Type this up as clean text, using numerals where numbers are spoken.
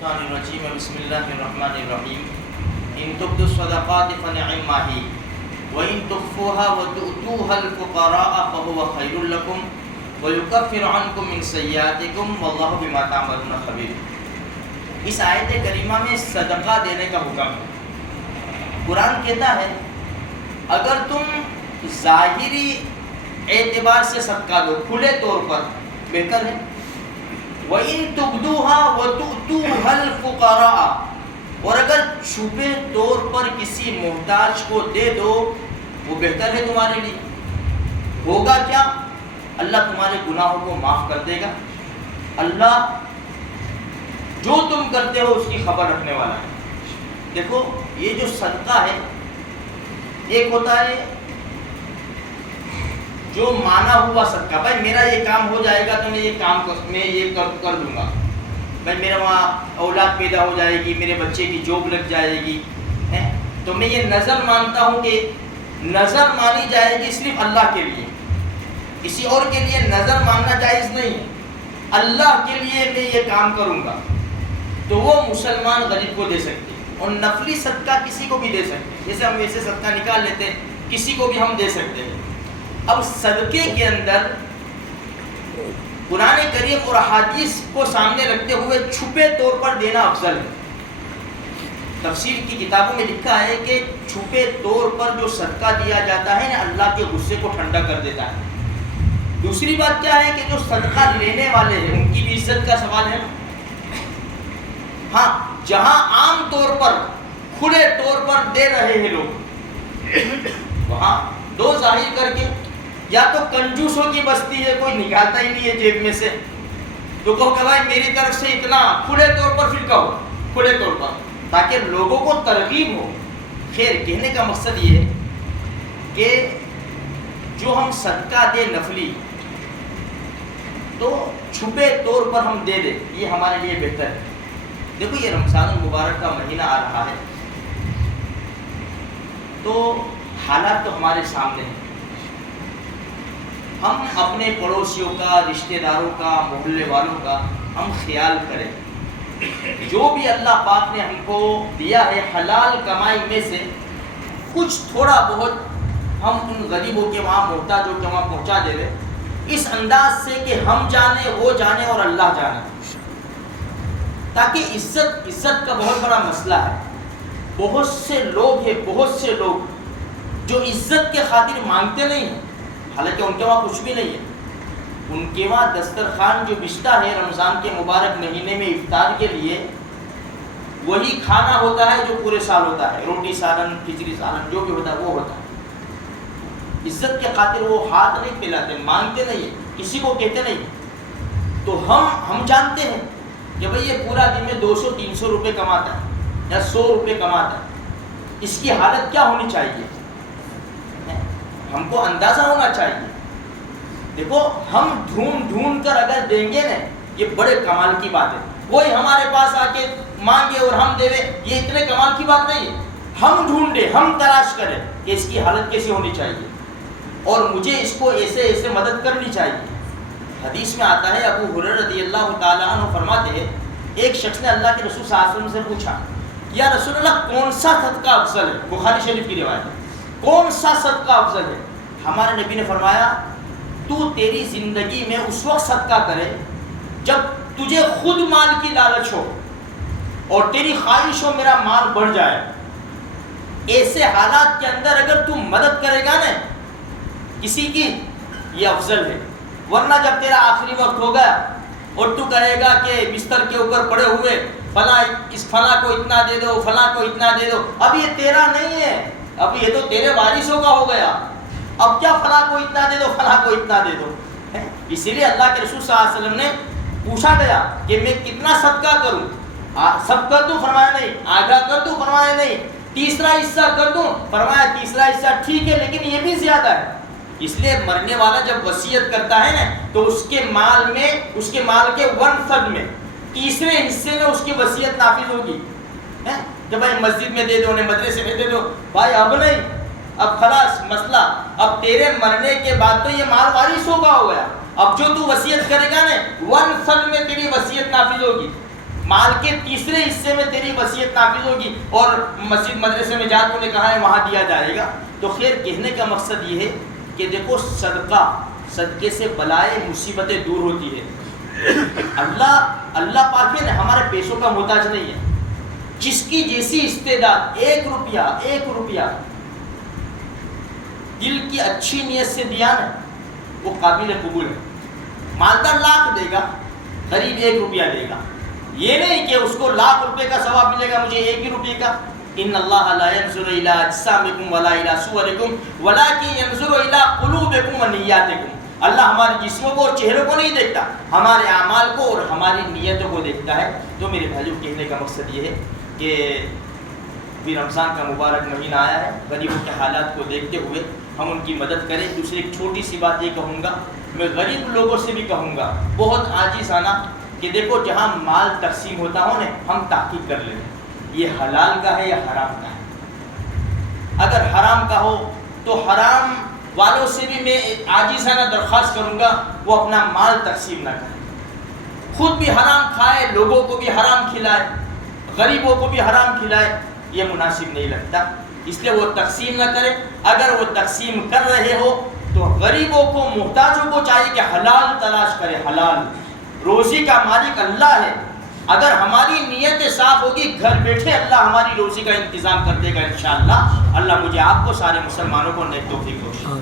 الشیطان الرجیم بسم اللہ الرحمن الرحیم ان تبدوا الصدقات فنعما ہی وان تخفوها وتؤتوها الفقراء فهو خیر لکم ویکفر عنکم من سیئاتکم واللہ بما تعملون خبیر۔ اس آیت کریمہ میں صدقہ دینے کا حکم ہے۔ قرآن کہتا ہے اگر تم ظاہری اعتبار سے صدقہ دو، کھلے طور پر، بہتر ہے۔ وَإِن تُبْدُوهَا وَتُؤْتُوهَا الْفُقَرَاءَ، اور اگر چھپے طور پر کسی محتاج کو دے دو وہ بہتر ہے تمہارے لیے۔ ہوگا کیا؟ اللہ تمہارے گناہوں کو معاف کر دے گا۔ اللہ جو تم کرتے ہو اس کی خبر رکھنے والا ہے۔ دیکھو یہ جو صدقہ ہے، ایک ہوتا ہے جو مانا ہوا صدقہ، بھائی میرا یہ کام ہو جائے گا تو میں یہ کام کر لوں گا، بھائی میرا وہاں اولاد پیدا ہو جائے گی، میرے بچے کی جاب لگ جائے گی، تو میں یہ نظر مانتا ہوں کہ نظر مانی جائے گی صرف اللہ کے لیے، کسی اور کے لیے نظر ماننا جائز نہیں ہے، اللہ کے لیے میں یہ کام کروں گا، تو وہ مسلمان غریب کو دے سکتے ہیں۔ اور نفلی صدقہ کسی کو بھی دے سکتے ہیں، جیسے ہم ویسے صدقہ نکال لیتے ہیں، کسی کو بھی ہم دے سکتے ہیں۔ اب صدقے کے اندر قرآن کریم اور احادیث کو سامنے رکھتے ہوئے چھپے طور پر دینا افضل ہے۔ تفسیر کی کتابوں میں لکھا ہے کہ چھپے طور پر جو صدقہ دیا جاتا ہے نا، اللہ کے غصے کو ٹھنڈا کر دیتا ہے۔ دوسری بات کیا ہے کہ جو صدقہ لینے والے ہیں ان کی بھی عزت کا سوال ہے نا۔ ہاں، جہاں عام طور پر کھلے طور پر دے رہے ہیں لوگ، وہاں دو ظاہر کر کے، یا تو کنجوسوں کی بستی ہے، کوئی نکالتا ہی نہیں ہے جیب میں سے، تو کہو کہ بھائی میری طرف سے اتنا، کھلے طور پر، پھر کہو کھلے طور پر، تاکہ لوگوں کو ترغیب ہو۔ خیر، کہنے کا مقصد یہ ہے کہ جو ہم صدقہ دے نفلی، تو چھپے طور پر ہم دے دیں، یہ ہمارے لیے بہتر ہے۔ دیکھو یہ رمضان المبارک کا مہینہ آ رہا ہے، تو حالات تو ہمارے سامنے ہیں۔ ہم اپنے پڑوسیوں کا، رشتہ داروں کا، محلے والوں کا ہم خیال کریں۔ جو بھی اللہ پاک نے ہم کو دیا ہے حلال کمائی میں سے کچھ تھوڑا بہت ہم ان غریبوں کے وہاں، محتاجوں کے وہاں پہنچا دے رہے، اس انداز سے کہ ہم جانے، وہ جانے اور اللہ جانے، تاکہ عزت کا بہت بڑا مسئلہ ہے۔ بہت سے لوگ ہیں، بہت سے لوگ جو عزت کے خاطر مانگتے نہیں ہیں، حالانکہ ان کے وہاں کچھ بھی نہیں ہے۔ ان کے وہاں دسترخوان جو بچتا ہے رمضان کے مبارک مہینے میں افطار کے لیے، وہی کھانا ہوتا ہے جو پورے سال ہوتا ہے، روٹی سالن، کھچڑی سالن، جو بھی ہوتا ہے وہ ہوتا ہے۔ عزت کے خاطر وہ ہاتھ نہیں پھیلاتے، مانگتے نہیں ہیں، کسی کو کہتے نہیں۔ تو ہم جانتے ہیں کہ بھئی یہ پورا دن میں 200-300 روپے کماتا ہے یا 100 روپے کماتا ہے، اس کی حالت کیا ہونی چاہیے، ہم کو اندازہ ہونا چاہیے۔ دیکھو ہم ڈھونڈ کر اگر دیں گے نا، یہ بڑے کمال کی بات ہے۔ کوئی ہمارے پاس آ کے مانگے اور ہم دے، یہ اتنے کمال کی بات نہیں ہے۔ ہم ڈھونڈیں، ہم تلاش کریں کہ اس کی حالت کیسی ہونی چاہیے اور مجھے اس کو ایسے مدد کرنی چاہیے۔ حدیث میں آتا ہے، ابو ہریرہ رضی اللہ تعالیٰ عنہ فرماتے ہیں، ایک شخص نے اللہ کے رسول صلی اللہ علیہ وسلم سے پوچھا، یا رسول اللہ کون سا صدقہ افضل ہے؟ بخاری شریف کی روایت ہے، کون سا صدقہ افضل ہے؟ ہمارے نبی نے فرمایا، تو تیری زندگی میں اس وقت صدقہ کرے جب تجھے خود مال کی لالچ ہو اور تیری خواہش ہو میرا مال بڑھ جائے۔ ایسے حالات کے اندر اگر تو مدد کرے گا نا کسی کی، یہ افضل ہے۔ ورنہ جب تیرا آخری وقت ہوگا اور تو کہے گا کہ بستر کے اوپر پڑے ہوئے، فلاں کو اتنا دے دو، فلاں کو اتنا دے دو، اب یہ تیرا نہیں ہے، اب یہ تو تیرے وارثوں کا ہو گیا، اب کیا فلاں کو اتنا دے دو، فلاں کو اتنا دے دو۔ اسی لیے اللہ کے رسول صلی اللہ علیہ وسلم نے پوچھا گیا کہ میں کتنا صدقہ کروں، سب کر دوں؟ فرمایا نہیں۔ آدھا کر دوں؟ فرمایا نہیں۔ تیسرا حصہ کر دوں؟ فرمایا تیسرا حصہ ٹھیک ہے لیکن یہ بھی زیادہ ہے۔ اس لیے مرنے والا جب وصیت کرتا ہے نا، تو اس کے مال کے 1/3 میں، تیسرے حصے میں اس کی وصیت نافذ ہوگی۔ کہ بھائی مسجد میں دے دو، مدرسے میں دے دو، بھائی اب نہیں، اب خلاص مسئلہ، اب تیرے مرنے کے بعد تو یہ مال وارثوں کا ہو گیا، اب جو تو وصیت کرے گا نا 1/3 میں تیری وصیت نافذ ہوگی۔ مال کے تیسرے حصے میں تیری وصیت نافذ ہوگی اور مسجد مدرسے میں جا کے نے کہا ہے وہاں دیا جائے گا. تو خیر کہنے کا مقصد یہ ہے کہ دیکھو صدقے سے بلائے مصیبتیں دور ہوتی ہے. اللہ پاک ہے ہمارے پیسوں کا محتاج نہیں ہے. جس کی جیسی استعداد 1 روپیہ دل کی اچھی نیت سے دیا نا وہ قابل قبول ہے. مالدار لاکھ دے گا، غریب 1 روپیہ دے گا. یہ نہیں کہ اس کو 1,00,000 روپے کا ثواب ملے گا، مجھے 1 ہی روپے کا. ان اللہ لا ينظر الى اجسامکم ولا الى صورکم ولکن ينظر الى قلوبکم ونیاتکم. اللہ ہمارے جسموں کو اور چہروں کو نہیں دیکھتا، ہمارے اعمال کو اور ہماری نیتوں کو دیکھتا ہے. تو میرے بھائیوں کہنے کا مقصد یہ ہے کہ ابھی رمضان کا مبارک مہینہ آیا ہے، غریبوں کے حالات کو دیکھتے ہوئے ہم ان کی مدد کریں. دوسری ایک چھوٹی سی بات یہ کہوں گا، میں غریب لوگوں سے بھی کہوں گا بہت عاجزانہ کہ دیکھو جہاں مال تقسیم ہوتا ہو نا ہم تحقیق کر لیں یہ حلال کا ہے یا حرام کا ہے. اگر حرام کا ہو تو حرام والوں سے بھی میں عاجزانہ درخواست کروں گا وہ اپنا مال تقسیم نہ کریں. خود بھی حرام کھائے، لوگوں کو بھی حرام کھلائے، غریبوں کو بھی حرام کھلائے، یہ مناسب نہیں لگتا. اس لیے وہ تقسیم نہ کرے. اگر وہ تقسیم کر رہے ہو تو غریبوں کو محتاجوں کو چاہیے کہ حلال تلاش کرے. حلال روزی کا مالک اللہ ہے. اگر ہماری نیت صاف ہوگی گھر بیٹھے اللہ ہماری روزی کا انتظام کر دے گا انشاءاللہ. اللہ مجھے آپ کو سارے مسلمانوں کو نیک توفیق بخشے.